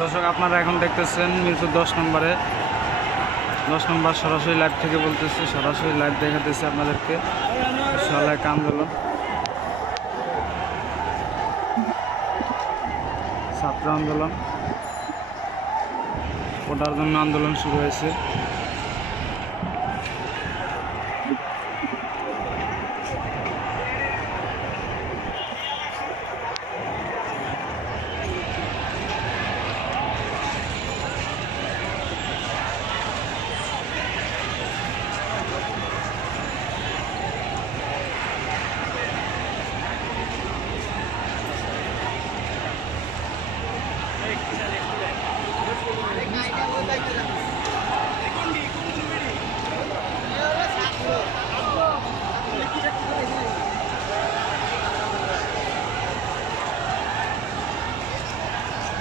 দর্শক আপনারা এখন দেখতেছেন মিরপুর 10 নম্বরে 10 নম্বর সরাসরি লাইভ থেকে বলতেছি, সরাসরি লাইভ দেখাতেছি আপনাদেরকে। সবাইকে আন্দোলন, ছাত্র আন্দোলন, ওটার জন্য আন্দোলন শুরু হয়েছে।